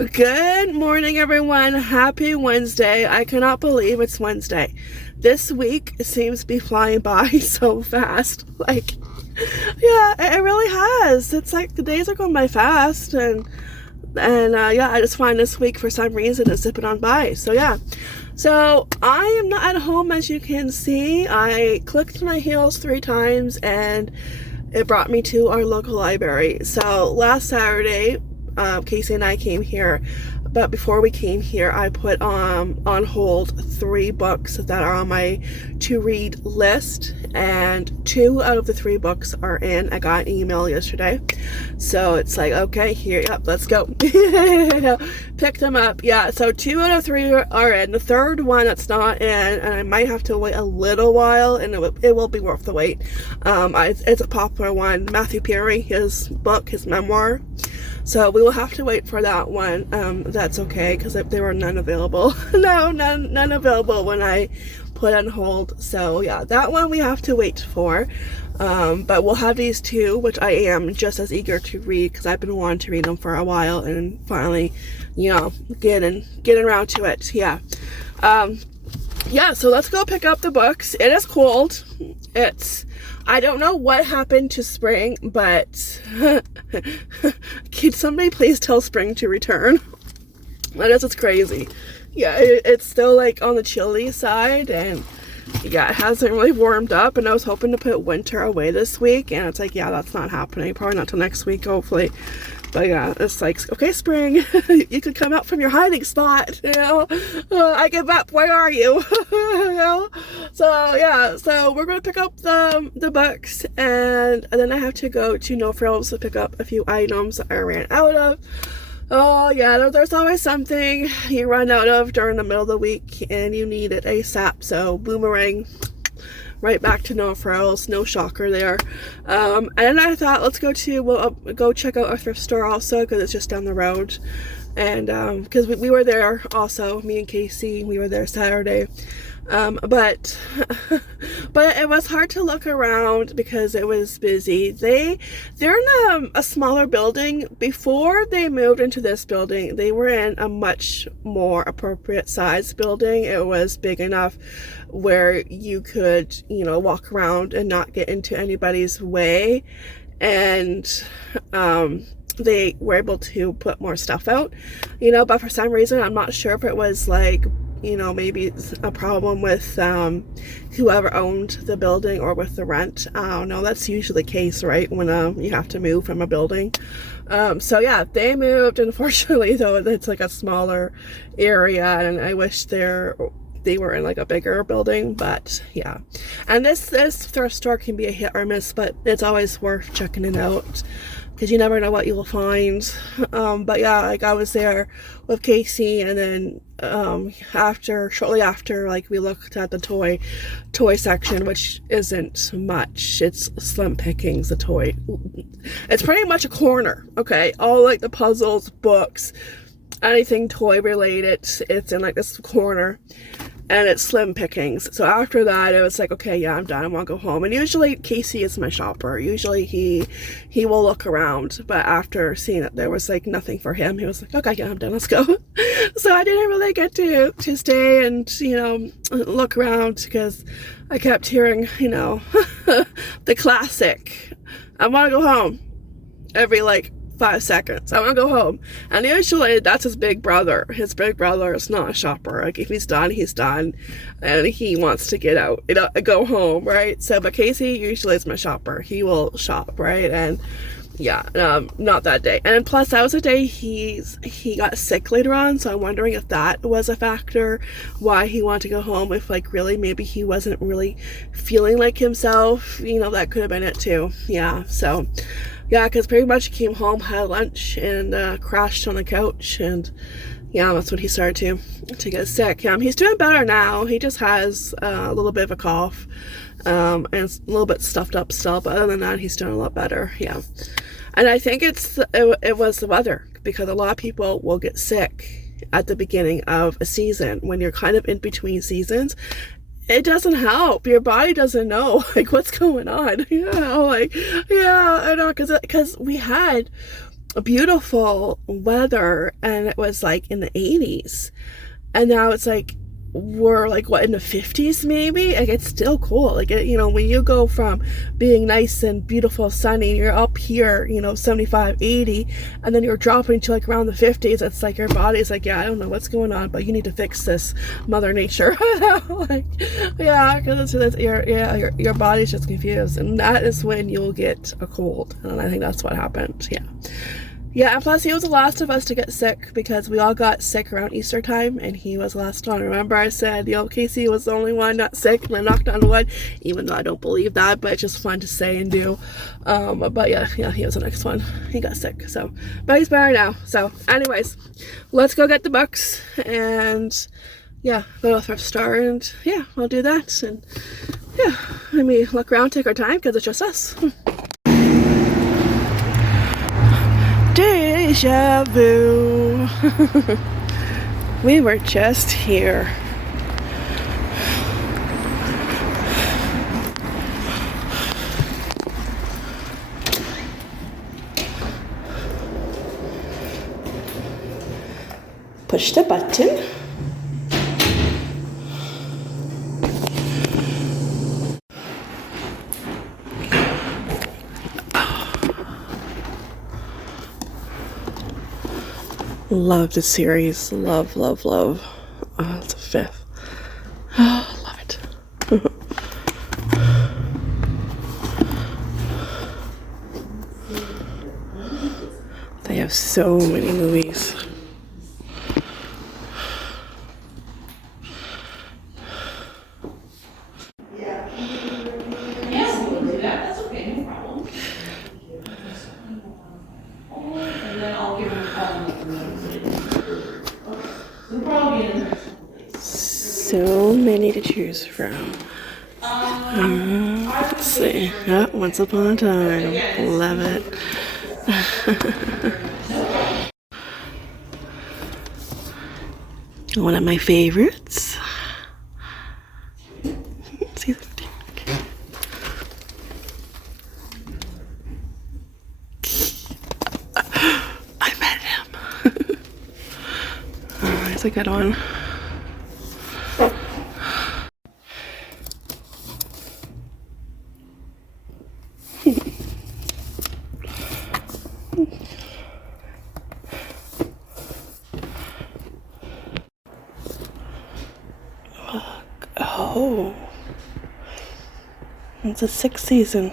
Good morning, everyone. Happy Wednesday. I cannot believe it's Wednesday. This week seems to be flying by so fast. Yeah, it really has. It's like the days are going by fast, and yeah, I just find this week for some reason is zipping on by. So yeah. So I am not at home, as you can see. I clicked my heels 3 times and it brought me to our local library. So last Saturday, Casey and I came here, but before we came here, I put on hold 3 books that are on my to-read list, and 2 out of the 3 books are in. I got an email yesterday, so it's like, okay, here, yep, let's go. Pick them up. Yeah, so 2 out of 3 are in. The 3rd one that's not in, and I might have to wait a little while, and it will be worth the wait. It's a popular one, Matthew Perry, his book, his memoir. So we will have to wait for that one. That's okay, because there were none available. No, none available when I put on hold. So yeah, that one we have to wait for. But we'll have these 2, which I am just as eager to read, because I've been wanting to read them for a while, and finally, you know, getting around to it. Yeah. Yeah, so let's go pick up the books. It is cold. I don't know what happened to spring, but can somebody please tell spring to return? That is, it's crazy. Yeah, it's still like on the chilly side, and yeah, it hasn't really warmed up, and I was hoping to put winter away this week, and it's like, yeah, that's not happening. Probably not till next week, hopefully. But yeah, it's like, okay, spring, you could come out from your hiding spot, you know? I give up, where are you? You know? So yeah, so we're going to pick up the books, and then I have to go to No Frills to pick up a few items that I ran out of. Oh yeah, there's always something you run out of during the middle of the week, and you need it ASAP, so boomerang. Right back to No Frills, no shocker there. And then I thought, let's we'll go check out our thrift store also, because it's just down the road. And because we were there also, me and Casey, we were there Saturday. But it was hard to look around because it was busy. They're in a smaller building. Before they moved into this building, they were in a much more appropriate size building. It was big enough where you could, you know, walk around and not get into anybody's way. And they were able to put more stuff out, you know, but for some reason, I'm not sure if it was like, you know, maybe it's a problem with whoever owned the building or with the rent. I don't know. That's usually the case, right? When you have to move from a building. So yeah, they moved. Unfortunately, though, it's like a smaller area, and I wish they were in like a bigger building, but yeah. And this thrift store can be a hit or miss, but it's always worth checking it out, because you never know what you will find. But yeah, like I was there with Casey, and then shortly after, like, we looked at the toy section, which isn't much. It's slim pickings. The toy, it's pretty much a corner. Okay, all like the puzzles, books, anything toy related, it's in like this corner, and it's slim pickings. So after that, it was like, okay, yeah, I'm done, I want to go home. And usually Casey is my shopper. Usually he will look around, but after seeing that there was like nothing for him, he was like, okay, yeah, I'm done, let's go. So I didn't really get to stay and, you know, look around, because I kept hearing, you know, the classic, I want to go home, every like 5 seconds. I want to go home. And usually that's his big brother. His big brother is not a shopper. Like, if he's done, he's done, and he wants to get out, you know, go home, right? So, but Casey usually is my shopper. He will shop, right? And yeah, not that day. And plus, that was a day he got sick later on, so I'm wondering if that was a factor why he wanted to go home. If, like, really maybe he wasn't really feeling like himself, you know, that could have been it too. Yeah, so yeah, because pretty much he came home, had lunch, and crashed on the couch, and yeah, that's when he started to get sick. He's doing better now. He just has a little bit of a cough, and it's a little bit stuffed up still, but other than that, he's doing a lot better. Yeah, and I think it was the weather, because a lot of people will get sick at the beginning of a season when you're kind of in between seasons. It doesn't help. Your body doesn't know, like, what's going on. You know, like, yeah, I know, because we had beautiful weather, and it was like in the 80s, and now it's like we're like what, in the 50s maybe. Like it's still cool. Like it, you know, when you go from being nice and beautiful sunny, you're up here, you know, 75, 80, and then you're dropping to like around the 50s. It's like your body's like, yeah, I don't know what's going on, but you need to fix this, Mother Nature. Like, yeah, because your body's just confused, and that is when you'll get a cold. And I think that's what happened. Yeah, and plus he was the last of us to get sick, because we all got sick around Easter time, and he was the last one. Remember I said, yo, Casey was the only one not sick, and I knocked on wood, even though I don't believe that, but it's just fun to say and do. But yeah, he was the next one. He got sick, so, but he's better now. So anyways, let's go get the books, and yeah, go to the thrift store, and yeah, we'll do that. And yeah, let me look around, take our time, because it's just us. Deja vu. We were just here. Push the button. Love the series. Love. Oh, it's a 5th. Oh, love it. They have so many movies. So many to choose from. Let's see. Oh, Once Upon a Time. Love it. One of my favorites. See the I met him. It's a good one. Oh, it's the 6th season.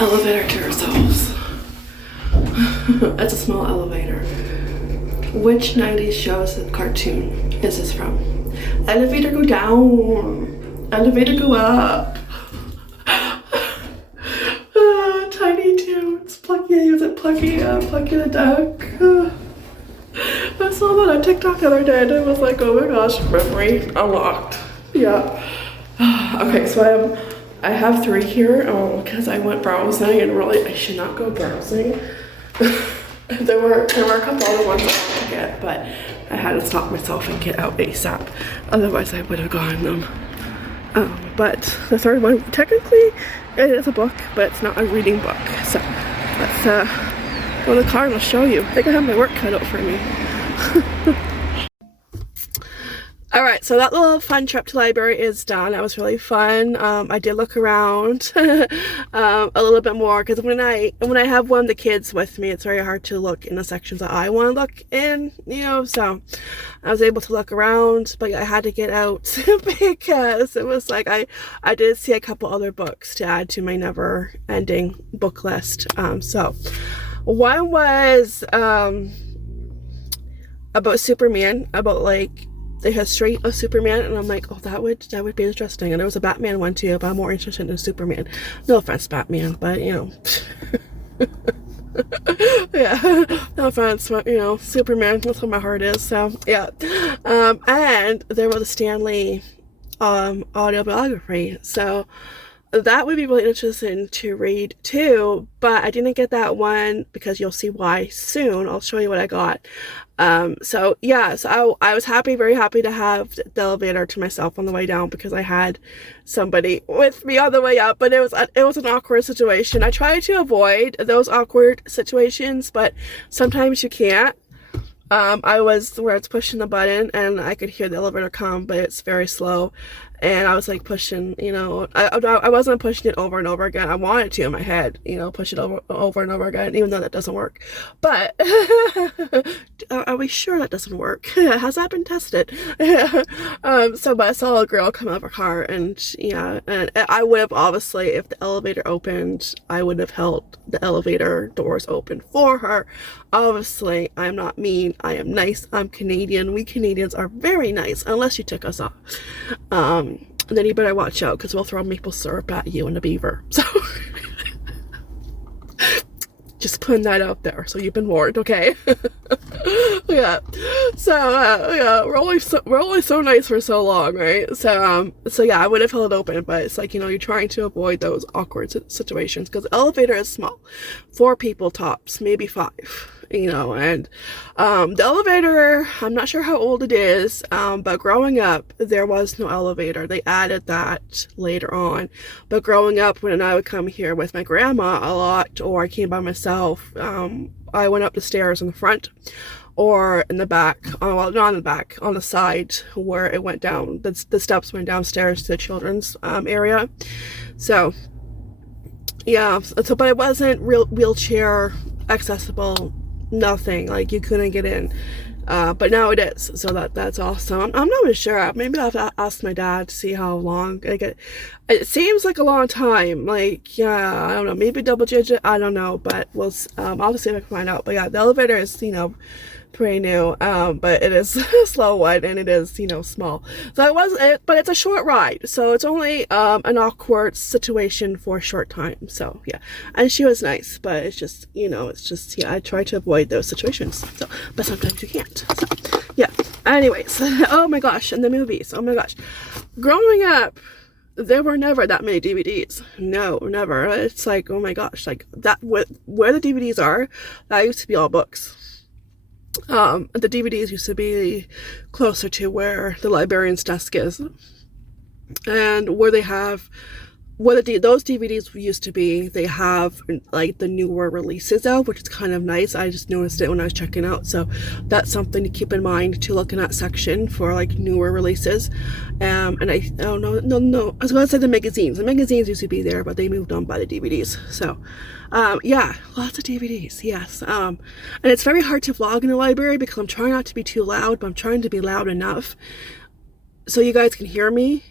Elevator to ourselves. It's a small elevator. Which 90s shows and cartoon is this from? Elevator go down. Elevator go up. Tiny Toons. Plucky, was it Plucky? Plucky the Duck. I saw that on TikTok the other day and I was like, oh my gosh, memory unlocked. Yeah. Okay, so I have 3 here because I went browsing, and really I should not go browsing. there were a couple other ones I wanted to get, but I had to stop myself and get out ASAP. Otherwise I would have gotten them. But the 3rd one, technically it is a book, but it's not a reading book. So let's go in the car and I'll show you. I think I have my work cut out for me. All right, so that little fun trip to library is done. That was really fun. I did look around a little bit more because when I have one of the kids with me, it's very hard to look in the sections that I want to look in, you know. So I was able to look around, but I had to get out because it was like I did see a couple other books to add to my never-ending book list. So one was about Superman, about like the history of Superman, and I'm like, oh, that would be interesting. And there was a Batman one too, but I'm more interested in Superman. No offense, Batman, but you know. Yeah, no offense, but you know, Superman, that's what my heart is. So yeah. And there was a Stan Lee autobiography, so that would be really interesting to read too, but I didn't get that one because you'll see why soon. I'll show you what I got. So yeah, so I was very happy to have the elevator to myself on the way down because I had somebody with me on the way up, but it was an awkward situation. I try to avoid those awkward situations, but sometimes you can't. I was where it's pushing the button and I could hear the elevator come, but it's very slow. And I was like pushing, you know, I wasn't pushing it over and over again. I wanted to in my head, you know, push it over and over again, even though that doesn't work. But are we sure that doesn't work? Has that been tested? So but I saw a girl come out of her car, and yeah, and I would have obviously, if the elevator opened, I would have held the elevator doors open for her. Obviously, I'm not mean. I am nice. I'm Canadian. We Canadians are very nice, unless you tick us off. And then you better watch out because we'll throw maple syrup at you and a beaver. So just putting that out there, so you've been warned, okay? Yeah. So yeah, we're only so nice for so long, right? So yeah, I would have held it open, but it's like, you know, you're trying to avoid those awkward situations because the elevator is small, 4 people tops, maybe 5. You know, and the elevator, I'm not sure how old it is, but growing up there was no elevator. They added that later on, but growing up, when I would come here with my grandma a lot, or I came by myself, I went up the stairs in the front or in the back, well, not in the back, on the side where it went down, the steps went downstairs to the children's area. So yeah, so but it wasn't real wheelchair accessible, nothing, like you couldn't get in, but now it is, so that's awesome. I'm not really sure, maybe I'll have to ask my dad to see how long it seems like a long time, like, yeah, I don't know, maybe double digit, I don't know, but I'll just see if I can find out. But yeah, the elevator is, you know, pretty new, but it is a slow one, and it is, you know, small. So but it's a short ride, so it's only an awkward situation for a short time. So yeah, and she was nice, but it's just, you know, it's just, yeah, I try to avoid those situations. So, but sometimes you can't. So yeah. Anyways, oh my gosh, and the movies. Oh my gosh, growing up, there were never that many DVDs. No, never. It's like, oh my gosh, like that where the DVDs are, that used to be all books. The DVDs used to be closer to where the librarian's desk is, and where they have, those DVDs used to be, they have like the newer releases out, which is kind of nice. I just noticed it when I was checking out, so that's something to keep in mind, to look in that section for like newer releases. And no, I was going to say the magazines used to be there, but they moved on by the DVDs. So yeah, lots of DVDs, yes. And it's very hard to vlog in the library because I'm trying not to be too loud, but I'm trying to be loud enough so you guys can hear me.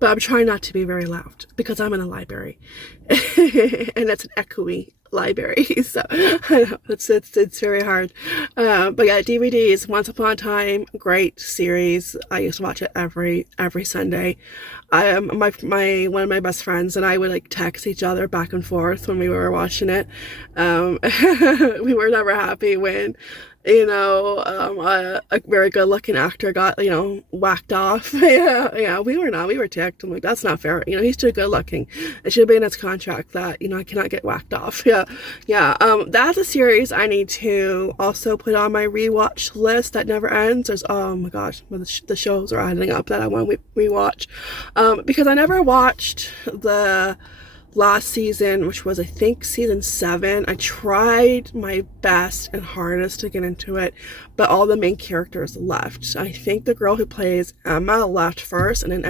But I'm trying not to be very loud because I'm in a library and it's an echoey library, so I know it's very hard. But yeah, DVDs, Once Upon a Time, great series. I used to watch it every Sunday. One of my best friends and I would like text each other back and forth when we were watching it. We were never happy when, you know, a very good looking actor got, you know, whacked off. yeah, we were ticked. I'm like, that's not fair. You know, he's too good looking. It should be in his contract that, you know, I cannot get whacked off. Yeah. That's a series I need to also put on my rewatch list that never ends. There's, oh my gosh, the shows are adding up that I want to rewatch. Because I never watched the last season, which was I think season 7. I tried my best and hardest to get into it, but all the main characters left. I think the girl who plays Emma left first, and then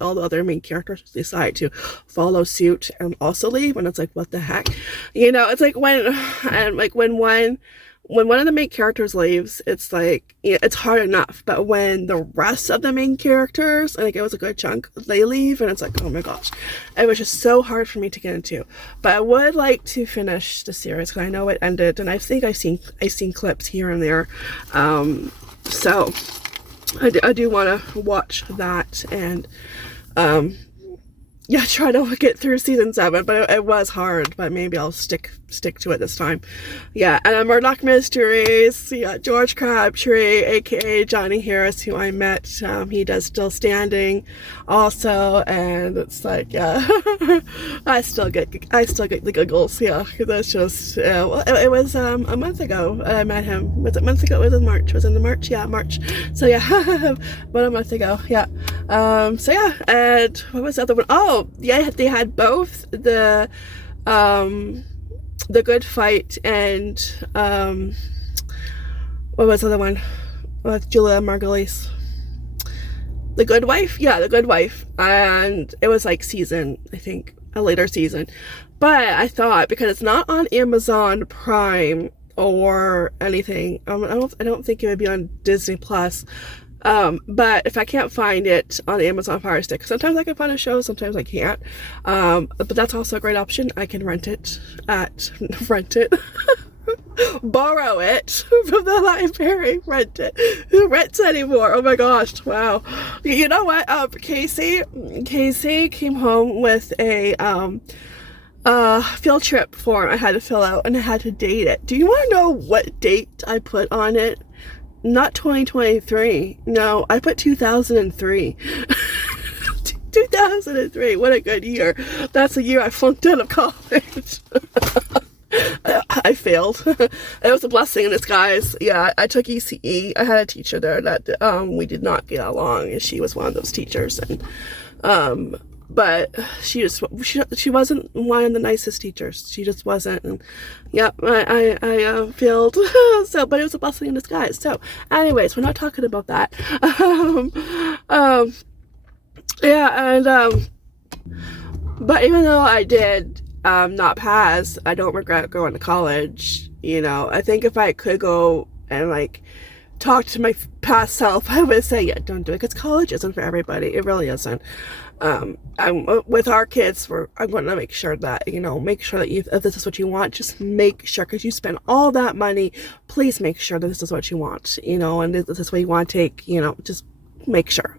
all the other main characters decided to follow suit and also leave. And it's like, what the heck? It's like when one of the main characters leaves, it's like, it's hard enough. But when the rest of the main characters, I think it was a good chunk, they leave, and it's like, oh my gosh. It was just so hard for me to get into. But I would like to finish the series, because I know it ended, and I think I've seen clips here and there. So I do want to watch that and try to get through season 7, but it was hard, but maybe I'll stick to it this time. And then Murdoch Mysteries, George Crabtree, aka Johnny Harris, who I met, he does Still Standing also, and it's like, I still get the giggles, because that's just, it was a month ago I met him. Was it months ago? Was it March? Was it in March? Yeah, March. So about a month ago, and what was the other one? Oh, yeah, they had both the Good Fight and what was the other one with Julia Margulies? The Good Wife? Yeah, The Good Wife. And it was like a later season. But I thought, because it's not on Amazon Prime or anything, I don't think it would be on Disney Plus. But if I can't find it on the Amazon Fire Stick, sometimes I can find a show, sometimes I can't. But that's also a great option. I can borrow it from the library, rent it. Who rents anymore? Oh my gosh, wow. You know what? Casey came home with a field trip form I had to fill out, and I had to date it. Do you want to know what date I put on it? Not 2023. No, I put 2003. 2003. What a good year. That's the year I flunked out of college. I failed. It was a blessing in disguise. Yeah, I took ECE. I had a teacher there that we did not get along, and she was one of those teachers. And but she wasn't one of the nicest teachers. She just wasn't. And I failed. So, but it was a blessing in disguise. So, anyways, we're not talking about that. But even though I did not pass, I don't regret going to college. I think if I could go and talk to my past self, I would say, don't do it, because college isn't for everybody. It really isn't. With our kids, I'm going to make sure that, make sure that if this is what you want, just make sure, because you spend all that money, please make sure that this is what you want, and this is what you want to take, just make sure.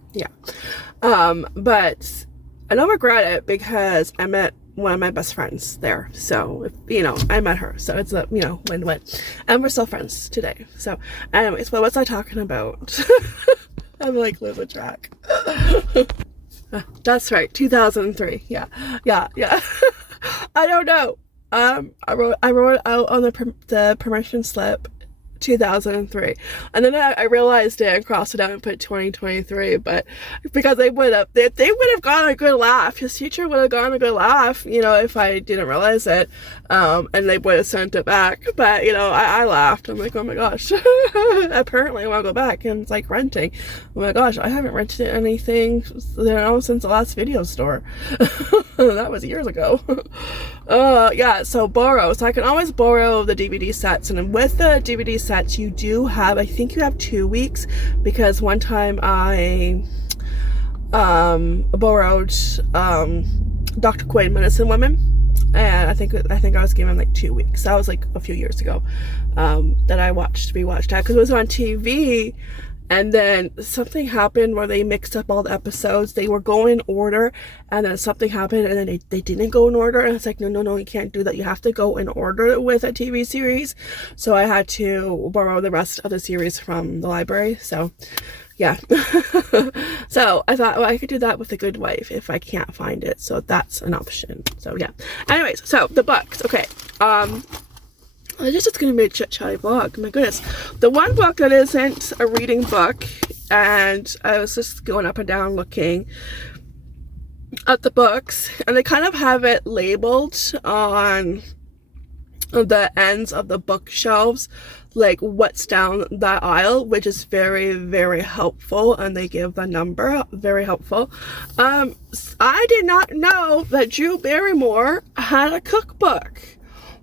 But I don't regret it, because I met one of my best friends there. So, I met her. So it's a, win-win. And we're still friends today. So, anyways, what was I talking about? I'm losing track. That's right, 2003. Yeah. I don't know. I wrote out on the permission slip 2003, and then I realized it and crossed it out and put 2023, but because they would have gotten a good laugh. His teacher would have gotten a good laugh, if I didn't realize it, and they would have sent it back. But I laughed. I'm like, oh my gosh. Apparently I want to go back, and it's like renting. Oh my gosh, I haven't rented anything since the last video store. That was years ago. So borrow. So I can always borrow the DVD sets, and with the DVD sets you do have, I think you have 2 weeks, because one time I borrowed Dr. Quinn, Medicine Women, and I think I was given 2 weeks. That was a few years ago that I rewatched that, because it was on TV. And then something happened where they mixed up all the episodes. They were going in order, and then something happened, and then they didn't go in order. And it's like, no, you can't do that. You have to go in order with a TV series. So I had to borrow the rest of the series from the library. So, yeah. So I thought, I could do that with The Good Wife if I can't find it. So that's an option. So, yeah. Anyways, so the books. Okay. It's just going to be a chit-chatty vlog. My goodness. The one book that isn't a reading book, and I was just going up and down looking, at the books, and they kind of have it labeled on the ends of the bookshelves, like what's down that aisle, which is very, very helpful, and they give the number, very helpful. I did not know that Drew Barrymore had a cookbook.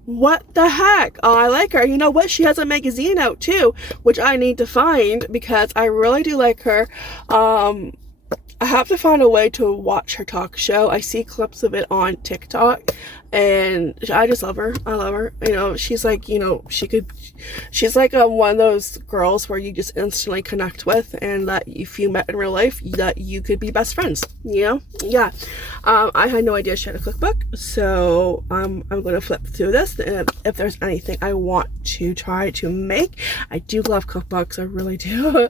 What the heck? Oh, I like her. You know what? She has a magazine out too, which I need to find because I really do like her. I have to find a way to watch her talk show. I see clips of it on TikTok, and I just love her. I love her. You know, she's like, you know, she's like one of those girls where you just instantly connect with, and that if you met in real life, that you could be best friends, you know? Yeah. I had no idea she had a cookbook, so I'm going to flip through this, and if there's anything I want to try to make. I do love cookbooks, I really do.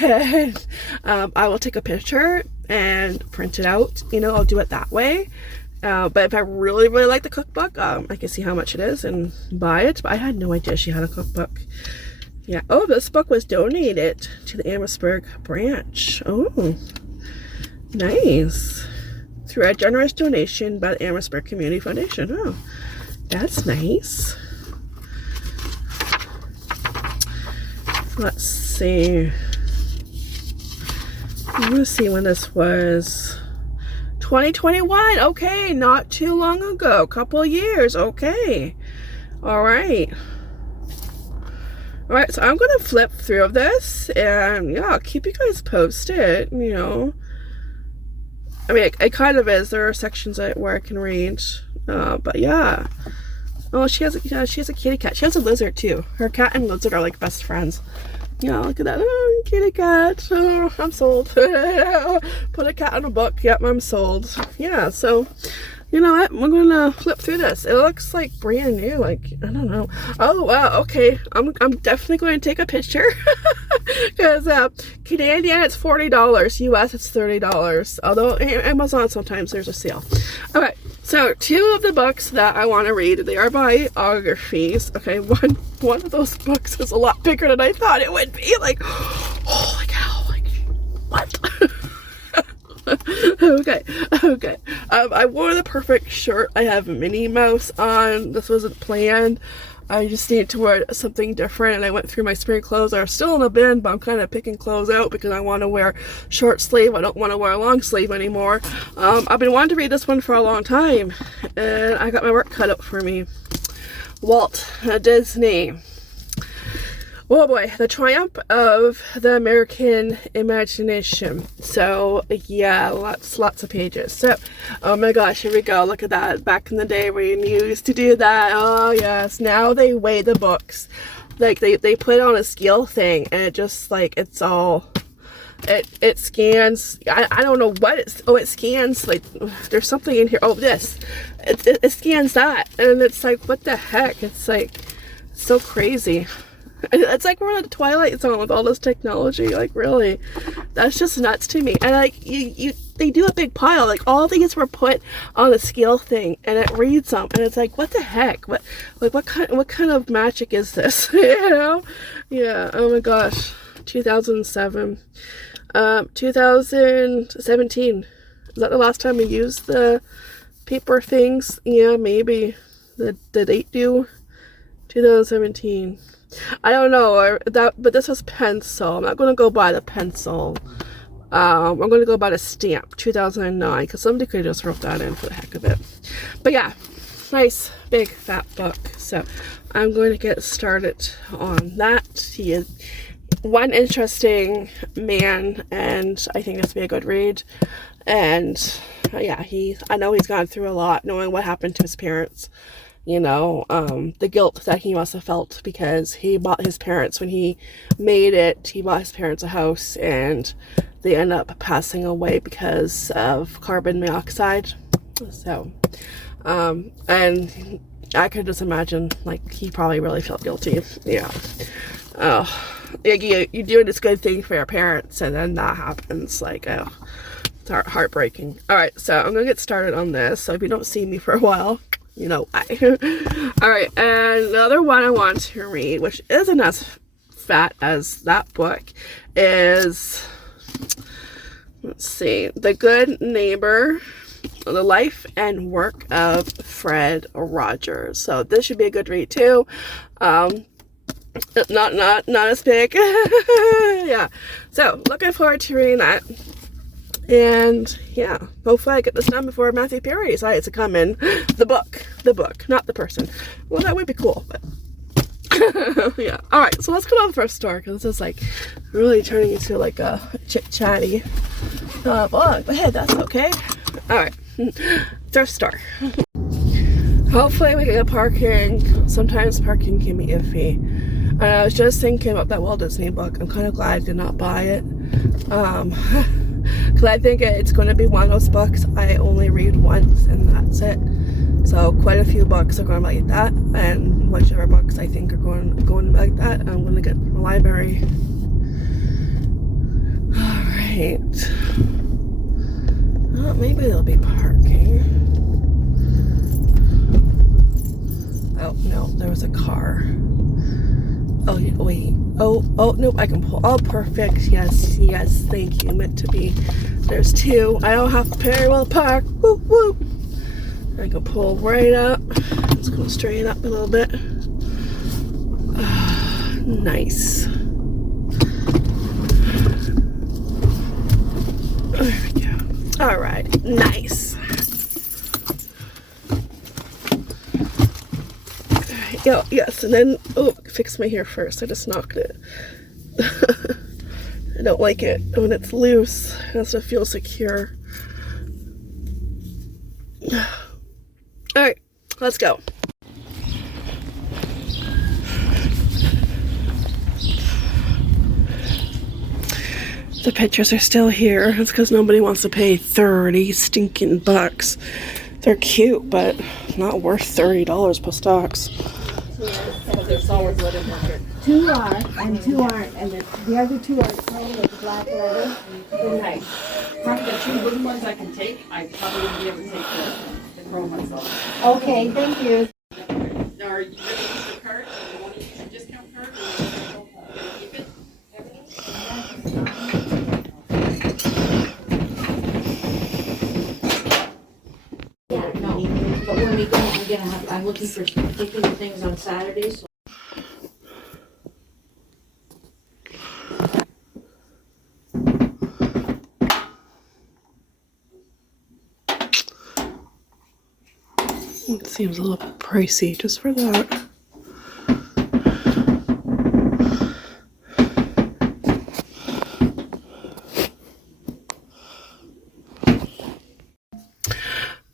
And I will take a picture and print it out, you know, I'll do it that way. But if I really, really like the cookbook, I can see how much it is and buy it. But I had no idea she had a cookbook. Yeah. Oh, this book was donated to the Amherstburg branch. Oh, nice. Through a generous donation by the Amherstburg Community Foundation. Oh, that's nice. Let's see. I'm gonna see when this was. 2021. Okay, not too long ago. Couple years. Okay. All right. All right. So I'm gonna flip through this, and yeah, I'll keep you guys posted. You know. I mean, it kind of is. There are sections where I can read, but yeah. Oh, she has a kitty cat. She has a lizard too. Her cat and lizard are like best friends. Yeah, look at that. Oh, kitty cat. Oh, I'm sold. Put a cat in a book. Yep, I'm sold. Yeah, so you know what? We're gonna flip through this. It looks like brand new. Like, I don't know. Oh wow. Okay, I'm definitely going to take a picture because Canadian it's $40. US it's $30. Although Amazon sometimes there's a sale. All right. So 2 of the books that I want to read, they are biographies. Okay, one of those books is a lot bigger than I thought it would be. Like, holy cow! Like, what? Okay. I wore the perfect shirt. I have Minnie Mouse on. This wasn't planned. I just needed to wear something different, and I went through my spring clothes. They're still in the bin, but I'm kind of picking clothes out because I want to wear short sleeve. I don't want to wear a long sleeve anymore. I've been wanting to read this one for a long time, and I got my work cut out for me. Walt Disney. Oh boy, the triumph of the American imagination. So yeah, lots of pages. So, oh my gosh, here we go. Look at that. Back in the day when you used to do that. Oh yes, now they weigh the books. Like they put it on a scale thing, and it just like it's all. It scans. I don't know what it's. Oh, it scans like there's something in here. Oh, this. It scans that, and it's like what the heck? It's like so crazy. It's like we're in a Twilight Zone with all this technology. Like really, that's just nuts to me. And like they do a big pile. Like all these were put on the scale thing, and it reads them, and it's like what the heck? What kind of magic is this? You know? Yeah. Oh my gosh. 2007. 2017. Is that the last time we used the paper things? Yeah, maybe. The date due? 2017. I don't know, but this was pencil. I'm not going to go by the pencil. I'm going to go by the stamp, 2009, because somebody could have just wrote that in for the heck of it. But yeah, nice, big, fat book. So I'm going to get started on that. He is one interesting man, and I think this will be a good read. And yeah, I know he's gone through a lot, knowing what happened to his parents. You know, the guilt that he must have felt because he bought his parents, when he made it, he bought his parents a house, and they end up passing away because of carbon monoxide. So, and I could just imagine, like, he probably really felt guilty. Yeah. Oh, you're doing this good thing for your parents, and then that happens. Like, oh, it's heartbreaking. All right, so I'm gonna get started on this. So if you don't see me for a while, you know why. All right, and another one I want to read, which isn't as fat as that book, is, let's see, The Good Neighbor. The Life and Work of Fred Rogers. So this should be a good read too. Not as big. Yeah. So looking forward to reading that. And yeah, hopefully I get this done before Matthew Perry decides to come in. The book, not the person. Well, that would be cool, but yeah. All right, so let's go to the thrift store because this is like really turning into like a chit-chatty vlog. But hey, that's okay. All right, thrift store. Hopefully we get parking. Sometimes parking can be iffy. And I was just thinking about that Walt Disney book. I'm kind of glad I did not buy it. Because I think it's going to be one of those books I only read once and that's it. So quite a few books are going to be like that, and whichever books I think are going to be like that, I'm going to get from the library. Alright. Well, maybe there'll be parking. Oh, no, there was a car. Oh, wait. Oh, nope, I can pull. Oh, perfect. Yes, thank you. Meant to be. There's two. I don't have to parallel park. Whoop, whoop. I can pull right up. Let's go straighten up a little bit. Nice. There we go. Alright, nice. Alright, yes, and then, fix my hair first. I just knocked it. I don't like it when it's loose. It has to feel secure. Alright, let's go. The pictures are still here. It's because nobody wants to pay 30 stinking bucks. They're cute, but not worth $30 plus tax. Two are, and two aren't, and the other two are sold with the black leather. They're nice. Probably the two wooden ones I can take. I probably wouldn't be able to take the chrome myself. Okay, thank you. Now, are you ready to use the card? Do you want to use your discount card or keep it? Yeah, no, but when we go, I'm looking for particular things on Saturdays. So. It seems a little bit pricey just for that.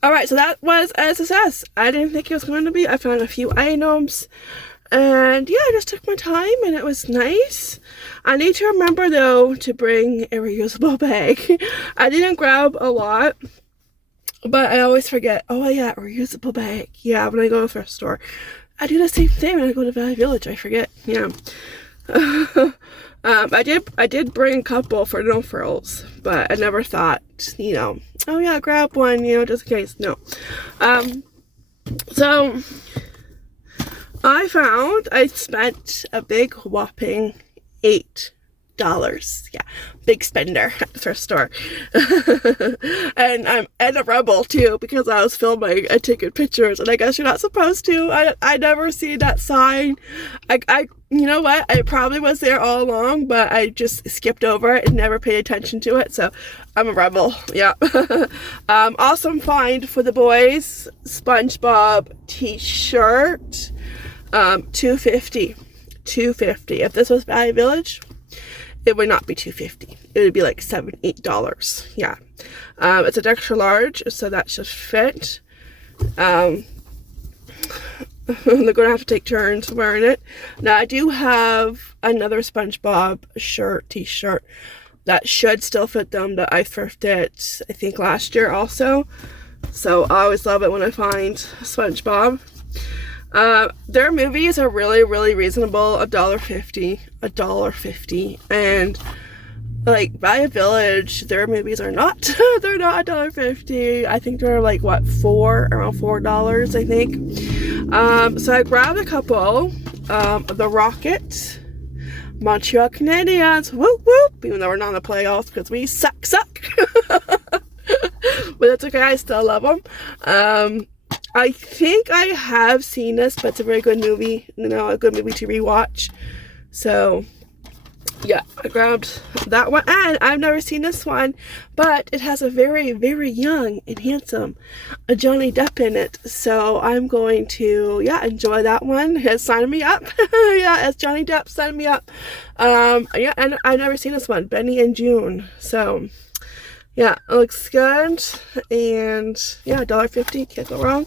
Alright, so that was a success. I didn't think it was going to be. I found a few items. And yeah, I just took my time and it was nice. I need to remember though to bring a reusable bag. I didn't grab a lot. But I always forget, oh yeah, reusable bag. Yeah, when I go to the thrift store. I do the same thing when I go to Valley Village. I forget, yeah. I did bring a couple for No Frills, but I never thought, you know, oh yeah, grab one, you know, just in case. No. So, I spent a big whopping $8. Yeah, big spender at the thrift store. And I'm a rebel too because I was filming and taking pictures, and I guess you're not supposed to. I never see that sign. I you know what, I probably was there all along, but I just skipped over it and never paid attention to it, so I'm a rebel. Yeah. Awesome find for the boys. SpongeBob t-shirt, $2.50. If this was Valley Village, it would not be $2.50. It would be like $7, $8. Yeah. It's an extra large, so that should fit. They're gonna have to take turns wearing it. Now I do have another SpongeBob t-shirt that should still fit them that I thrifted, I think, last year also. So I always love it when I find SpongeBob. Their movies are really, really reasonable. $1.50, and like Valley Village, their movies are not. They're not $1.50. I think they're like what, around $4, I think. So I grabbed a couple. The Rocket, Montreal Canadiens, whoop whoop. Even though we're not in the playoffs because we suck. but that's okay. I still love them. I think I have seen this, but it's a very good movie. You know, a good movie to rewatch. So yeah, I grabbed that one, and I've never seen this one, but it has a very, very young and handsome Johnny Depp in it, so I'm going to, yeah, enjoy that one. It's signing me up. Yeah, it's Johnny Depp signing me up. Yeah, and I've never seen this one, Benny and June, so yeah, it looks good, and yeah, $1.50, can't go wrong.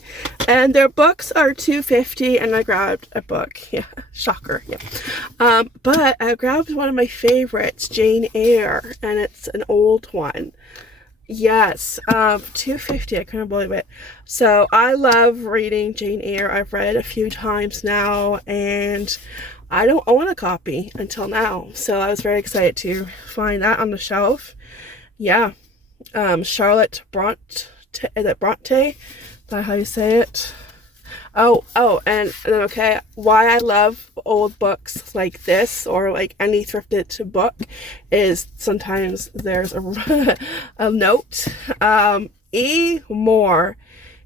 And their books are $2.50, and I grabbed a book. Yeah, shocker. Yeah, but I grabbed one of my favorites, Jane Eyre, and it's an old one. Yes, $2.50. I couldn't believe it. So I love reading Jane Eyre. I've read it a few times now, and I don't own a copy until now. So I was very excited to find that on the shelf. Yeah. Charlotte Bronte, is it Bronte? Is that how you say it? Oh, and okay, why I love old books like this, or like any thrifted book, is sometimes there's a, a note. E. Moore,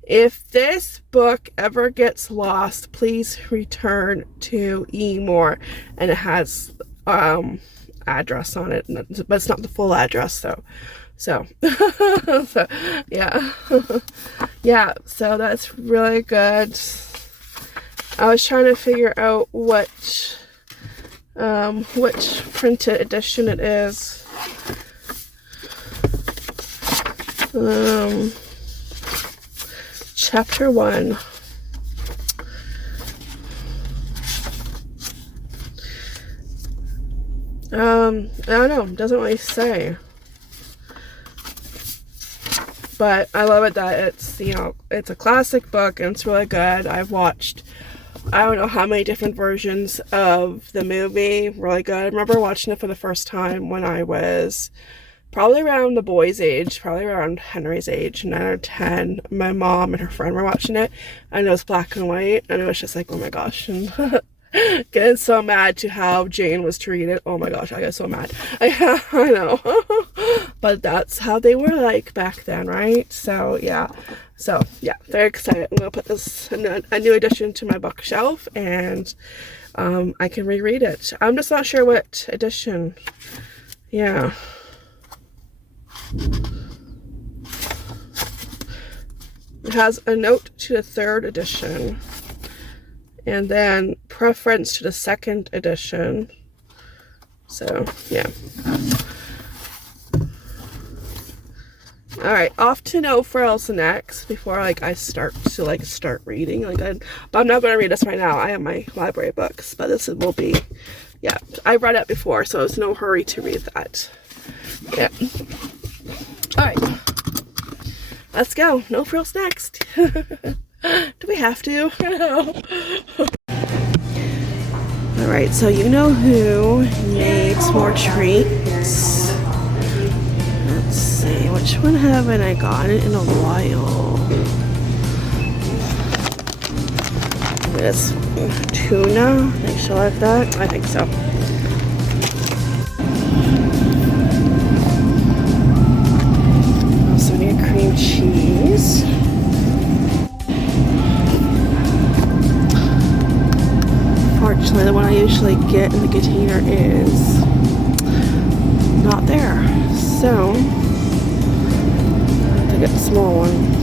if this book ever gets lost, please return to E. Moore. And it has address on it, but it's not the full address, though. So, yeah. Yeah, so that's really good. I was trying to figure out which printed edition it is. Chapter 1. I don't know, it doesn't really say. But I love it that it's, you know, it's a classic book and it's really good. I've watched, I don't know how many different versions of the movie. Really good. I remember watching it for the first time when I was probably around the boys' age, probably around Henry's age, 9 or 10. My mom and her friend were watching it, and it was black and white, and it was just like, oh my gosh. And getting so mad to how Jane was treated. Oh my gosh, I got so mad. I know. But that's how they were like back then, right? So yeah. So yeah, very excited. I'm gonna put this in a new addition to my bookshelf, and I can reread it. I'm just not sure what edition. Yeah. It has a note to the 3rd edition. And then preference to the 2nd edition. So, yeah. Alright, off to No Frills next before I start reading. But I'm not going to read this right now. I have my library books, but this will be, yeah. I've read it before, so it's no hurry to read that. Yeah. Alright. Let's go. No Frills next. Do we have to? Alright, so you know who needs more treats? Let's see, which one haven't I gotten in a while? This tuna, I think she'll like that. I think so. Also need cream cheese. Unfortunately, the one I usually get in the container is not there. So, I have to get the small one.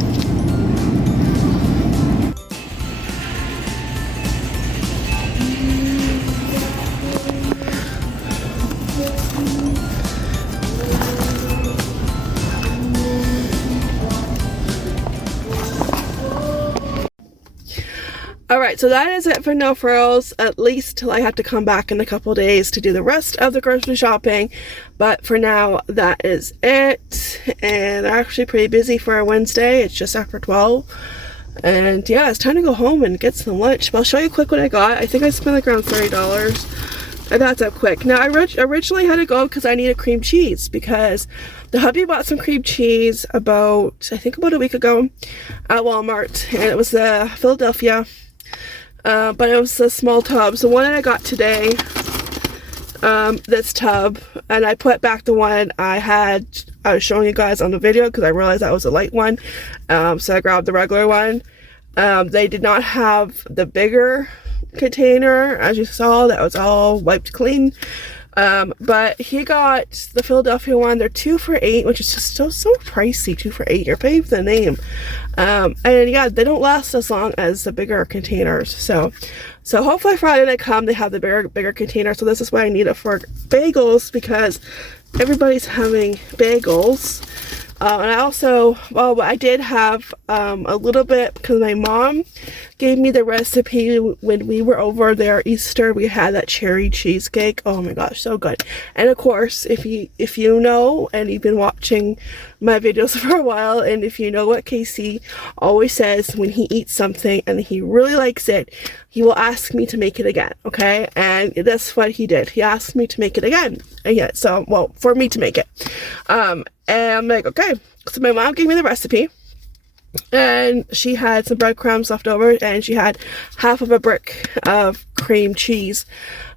Alright, so that is it for No Frills, at least till I have to come back in a couple days to do the rest of the grocery shopping. But for now, that is it. And they're actually pretty busy for a Wednesday. It's just after 12. And yeah, it's time to go home and get some lunch. But I'll show you quick what I got. I think I spent like around $30. I got that quick. Now, I originally had to go because I needed cream cheese, because the hubby bought some cream cheese about a week ago at Walmart. And it was the Philadelphia. But it was a small tub. So one that I got today, this tub, and I put back the one I had I was showing you guys on the video because I realized that was a light one. So I grabbed the regular one. They did not have the bigger container, as you saw, that was all wiped clean. But he got the Philadelphia one. They're 2 for $8, which is just so pricey. 2 for $8. You're paying for the name. And yeah, they don't last as long as the bigger containers. So hopefully Friday night come, they have the bigger container. So this is why I need it for bagels, because everybody's having bagels. And I also, well, I did have a little bit, because my mom gave me the recipe when we were over there Easter. We had that cherry cheesecake. Oh my gosh, so good. And of course, if you know, and you've been watching my videos for a while, and if you know what Casey always says when he eats something and he really likes it, he will ask me to make it again, okay? And that's what he did. He asked me to make it again. And yeah, so, well, for me to make it. And I'm like, okay. So my mom gave me the recipe, and she had some breadcrumbs left over, and she had half of a brick of cream cheese.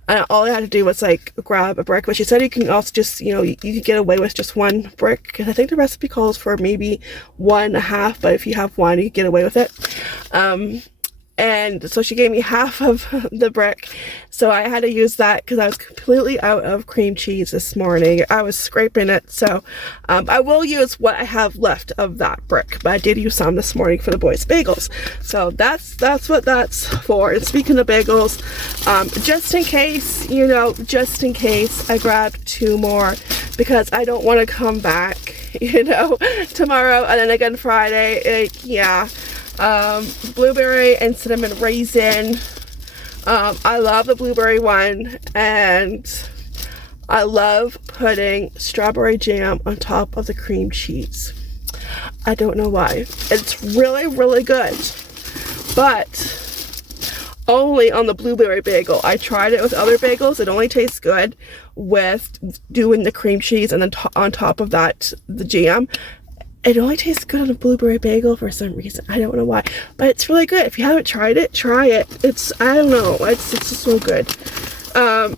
And all I had to do was like grab a brick, but she said you can also just, you know, you could get away with just one brick, because I think the recipe calls for maybe 1.5, but if you have one, you can get away with it. And so she gave me half of the brick, so I had to use that because I was completely out of cream cheese this morning. I was scraping it, so I will use what I have left of that brick, but I did use some this morning for the boys' bagels. So that's what that's for. And speaking of bagels, just in case, you know, just in case, I grabbed 2 more because I don't want to come back, you know, tomorrow and then again Friday. Yeah. Blueberry and cinnamon raisin. I love the blueberry one, and I love putting strawberry jam on top of the cream cheese. I don't know why. It's really good, but only on the blueberry bagel. I tried it with other bagels. It only tastes good with doing the cream cheese and then on top of that the jam. It only tastes good on a blueberry bagel for some reason. I don't know why, but it's really good. If you haven't tried it, try it. I don't know, it's just so good.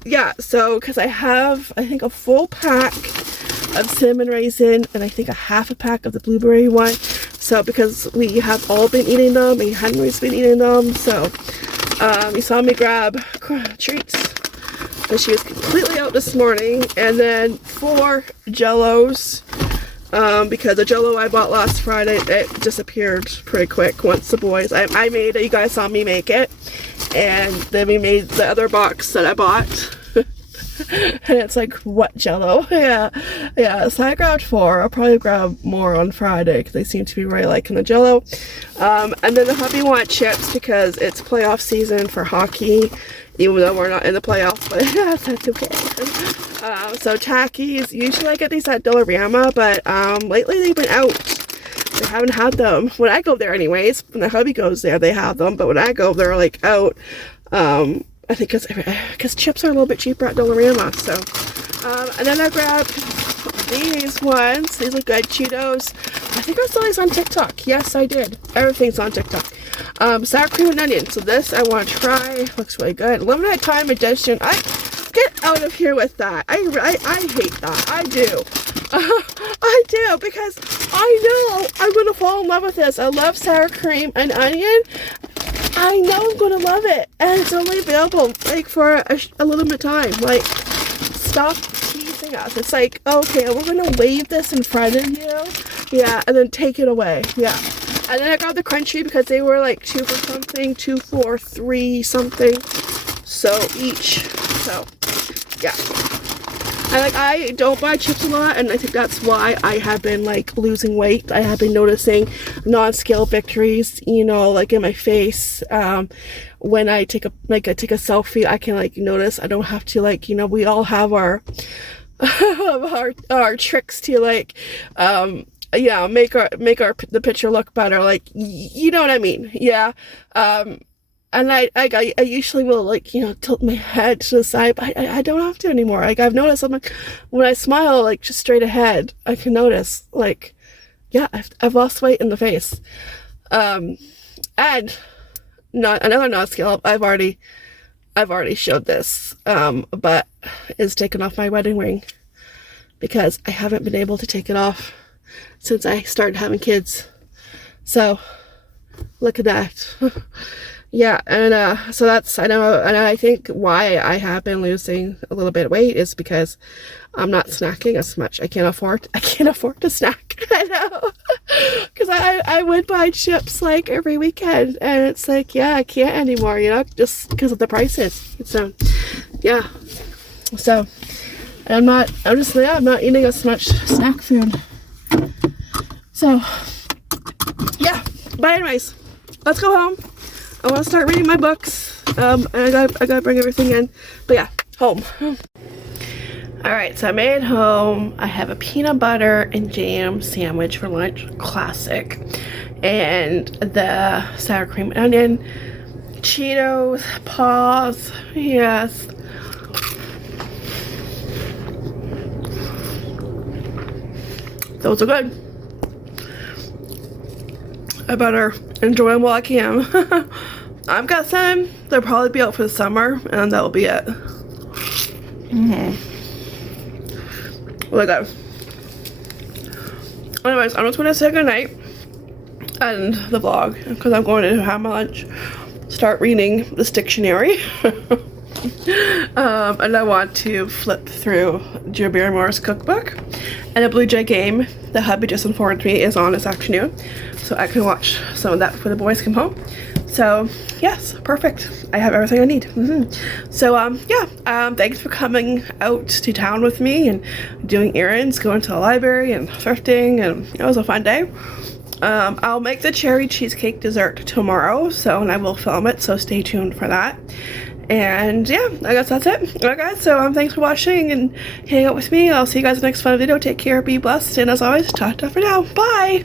Yeah, so because I have, I think, a full pack of cinnamon raisin and I think a half a pack of the blueberry one. So because we have all been eating them and Henry's been eating them, so you saw me grab treats, and she was completely out this morning. And then 4 Jellos. Because the Jello I bought last Friday, it disappeared pretty quick once the boys, I made it, you guys saw me make it, and then we made the other box that I bought, and it's like, what Jello? Yeah, so I grabbed 4, I'll probably grab more on Friday, because they seem to be really liking the Jello, and then the hubby wanted chips, because it's playoff season for hockey, even though we're not in the playoffs, but that's okay. So Takis, usually I get these at Dollarama, but lately they've been out. They haven't had them. When I go there anyways, when the hubby goes there, they have them, but when I go, they're like out. I think because chips are a little bit cheaper at Dollarama, so. And then I grabbed these ones. These are good Cheetos. I think I saw these on TikTok. Yes, I did. Everything's on TikTok. Sour cream and onion. So this I want to try. Looks really good. Limited time edition. Get out of here with that. I hate that. I do. I do, because I know I'm going to fall in love with this. I love sour cream and onion. I know I'm going to love it. And it's only available like for a limited time. Like, stop teasing us. It's like, okay, we're going to wave this in front of you. Yeah, and then take it away. Yeah. And then I got the crunchy because they were like 2 for something, 2 for 3 something. So each. So yeah. I don't buy chips a lot, and I think that's why I have been like losing weight. I have been noticing non-scale victories, you know, like in my face. When I take a selfie, I can like notice. I don't have to, like, you know, we all have our our tricks to like yeah, make the picture look better, like, you know what I mean. Yeah. And I usually will, like, you know, tilt my head to the side, but I don't have to anymore. Like, I've noticed, I'm like, when I smile, like, just straight ahead, I can notice, like, yeah, I've lost weight in the face. And not another non-scale, I've already showed this, but is taking off my wedding ring. because I haven't been able to take it off since I started having kids. So look at that. Yeah, and so that's, I know, and I think why I have been losing a little bit of weight is because I'm not snacking as much. I can't afford to snack. I know, because I would buy chips like every weekend, and it's like, yeah, I can't anymore, you know, just because of the prices. So yeah, so I'm not eating as much snack food. So yeah, but anyways, let's go home. I want to start reading my books, and I gotta bring everything in, but yeah, home. Alright, so I made it home. I have a peanut butter and jam sandwich for lunch, classic, and the sour cream and onion, Cheetos, paws, yes. Those are good. I better enjoy them while I can. I've got some. They'll probably be out for the summer, and that'll be it. Really good. Anyways, I'm just gonna say goodnight and the vlog because I'm going to have my lunch, start reading this dictionary. And I want to flip through Drew Barrymore's cookbook, and a Blue Jay game that hubby just informed me is on this afternoon, so I can watch some of that before the boys come home. So yes, perfect. I have everything I need. So yeah, thanks for coming out to town with me and doing errands, going to the library and thrifting, and it was a fun day. I'll make the cherry cheesecake dessert tomorrow, and I will film it, so stay tuned for that. And yeah, I guess that's it. Alright guys, so thanks for watching and hanging out with me. I'll see you guys in the next fun video. Take care, be blessed, and as always, ta-ta for now. Bye!